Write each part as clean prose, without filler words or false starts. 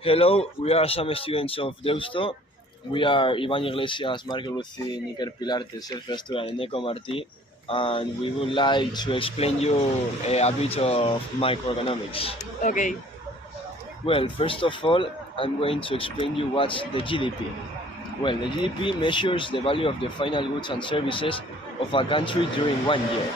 Hello, we are some students of Deusto. We are Iván, Iglesias, Markel, Ucin, Iker, Pilarte, Sergio, Astour, and Eneko Martí, and we would like to explain you a bit of microeconomics. Okay. Well, first of all, I'm going to explain you what's the GDP. Well, the GDP measures the value of the final goods and services of a country during 1 year.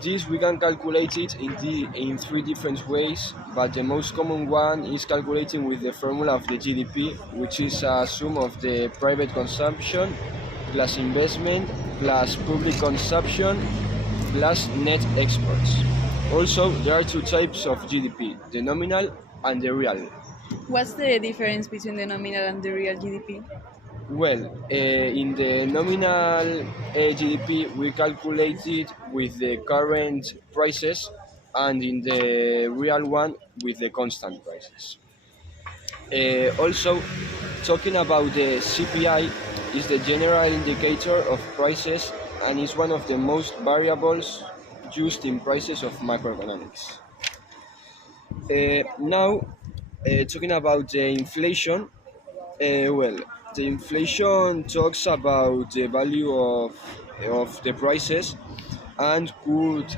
This we can calculate it in three different ways, but the most common one is calculating with the formula of the GDP, which is a sum of the private consumption plus investment plus public consumption plus net exports. Also, there are two types of GDP, the nominal and the real. What's the difference between the nominal and the real GDP? Well, in the nominal GDP, we calculate it with the current prices, and in the real one, with the constant prices. Also, talking about the CPI, is the general indicator of prices and is one of the most variables used in prices of macroeconomics. Now, talking about the inflation, well, the inflation talks about the value of the prices and could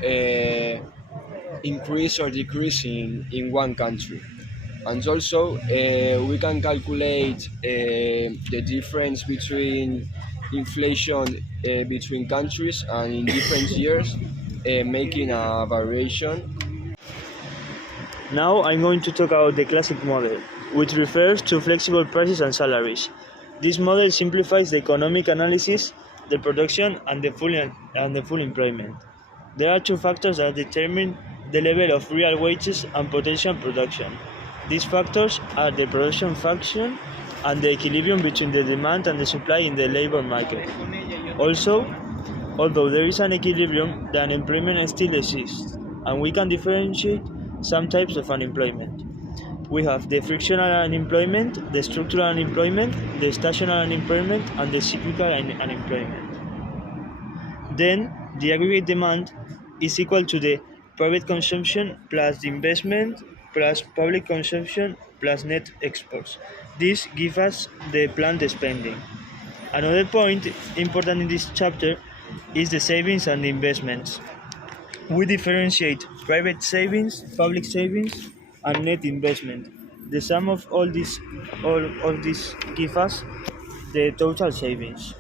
increase or decrease in one country. And also, we can calculate the difference between inflation between countries and in different years, making a variation. Now I'm going to talk about the classic model, which refers to flexible prices and salaries. This model simplifies the economic analysis, the production, and the full employment. There are two factors that determine the level of real wages and potential production. These factors are the production function and the equilibrium between the demand and the supply in the labor market. Also, although there is an equilibrium, the unemployment still exists, and we can differentiate some types of unemployment. We have the frictional unemployment, the structural unemployment, the stationary unemployment, and the cyclical unemployment. Then, the aggregate demand is equal to the private consumption plus the investment plus public consumption plus net exports. This gives us the planned spending. Another point important in this chapter is the savings and the investments. We differentiate private savings, public savings, and net investment. The sum of all this gives us the total savings.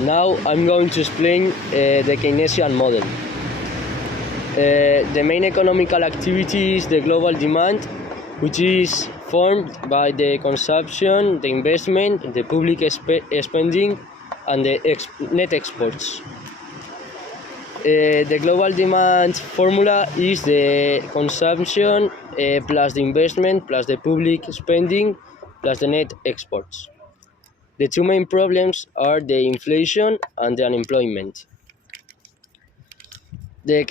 Now I'm going to explain the Keynesian model. The main economical activity is the global demand, which is formed by the consumption, the investment, the public spending, and the net exports. The global demand formula is the consumption plus the investment plus the public spending plus the net exports. The two main problems are the inflation and the unemployment. The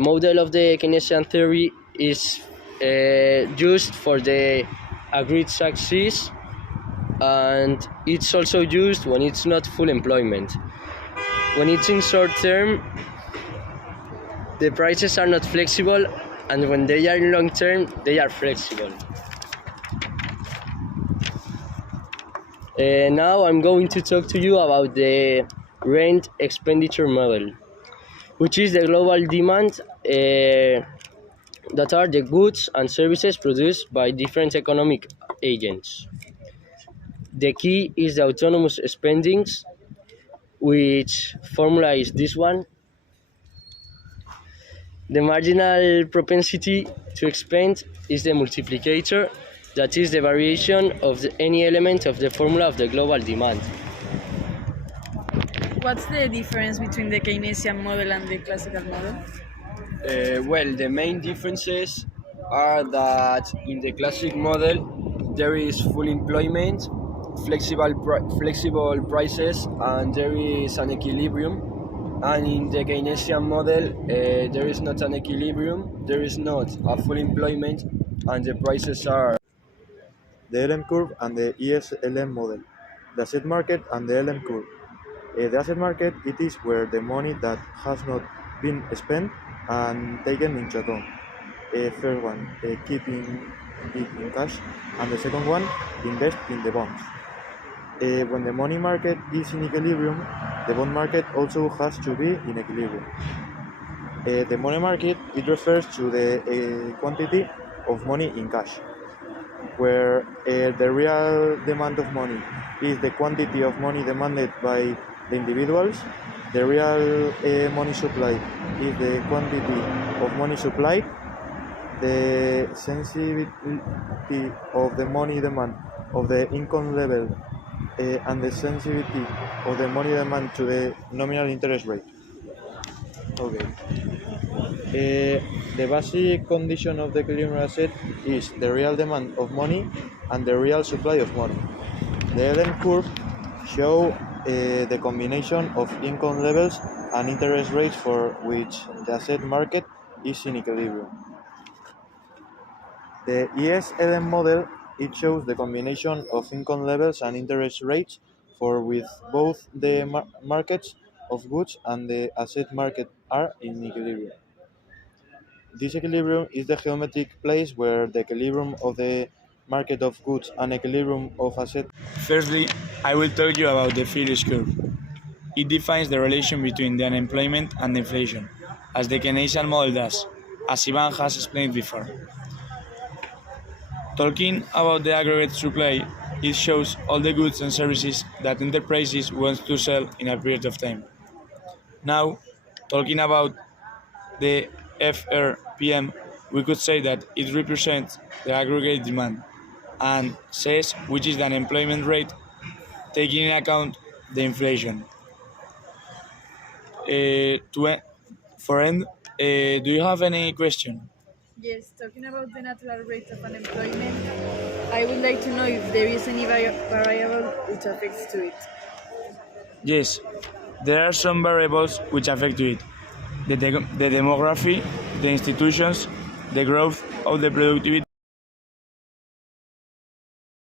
model of the Keynesian theory is used for the agreed success, and it's also used when it's not full employment. When it's in short term, the prices are not flexible, and when they are in long term, they are flexible. Now I'm going to talk to you about the rent expenditure model, which is the global demand that are the goods and services produced by different economic agents. The key is the autonomous spendings, which formula is this one. The marginal propensity to spend is the multiplicator, that is the variation of any element of the formula of the global demand. What's the difference between the Keynesian model and the classical model? Well, the main differences are that in the classic model there is full employment, flexible prices, and there is an equilibrium. And in the Keynesian model, there is not an equilibrium, there is not a full employment, and the prices are. The LM curve and the ESLM model, the asset market and the LM curve. The asset market, it is where the money that has not been spent and taken into account. First one, keeping it in cash, and the second one, invest in the bonds. When the money market is in equilibrium, the bond market also has to be in equilibrium. The money market, it refers to the quantity of money in cash, where the real demand of money is the quantity of money demanded by the individuals. The real money supply is the quantity of money supplied. The sensitivity of the money demand of the income level and the sensitivity of the money demand to the nominal interest rate. Okay. The basic condition of the equilibrium asset is the real demand of money and the real supply of money. The LM curve shows the combination of income levels and interest rates for which the asset market is in equilibrium. The ESLM model, it shows the combination of income levels and interest rates for which both the markets of goods and the asset market are in equilibrium. This equilibrium is the geometric place where the equilibrium of the market of goods and equilibrium of assets. Firstly, I will tell you about the Phillips curve. It defines the relation between the unemployment and inflation, as the Keynesian model does, as Iván has explained before. Talking about the aggregate supply, it shows all the goods and services that enterprises want to sell in a period of time. Now, talking about the FRPM, we could say that it represents the aggregate demand and says which is the unemployment rate taking into account the inflation. For end, do you have any question? Yes, talking about the natural rate of unemployment, I would like to know if there is any variable which affects to it. Yes, there are some variables which affect to it. The demography, the institutions, the growth of the productivity.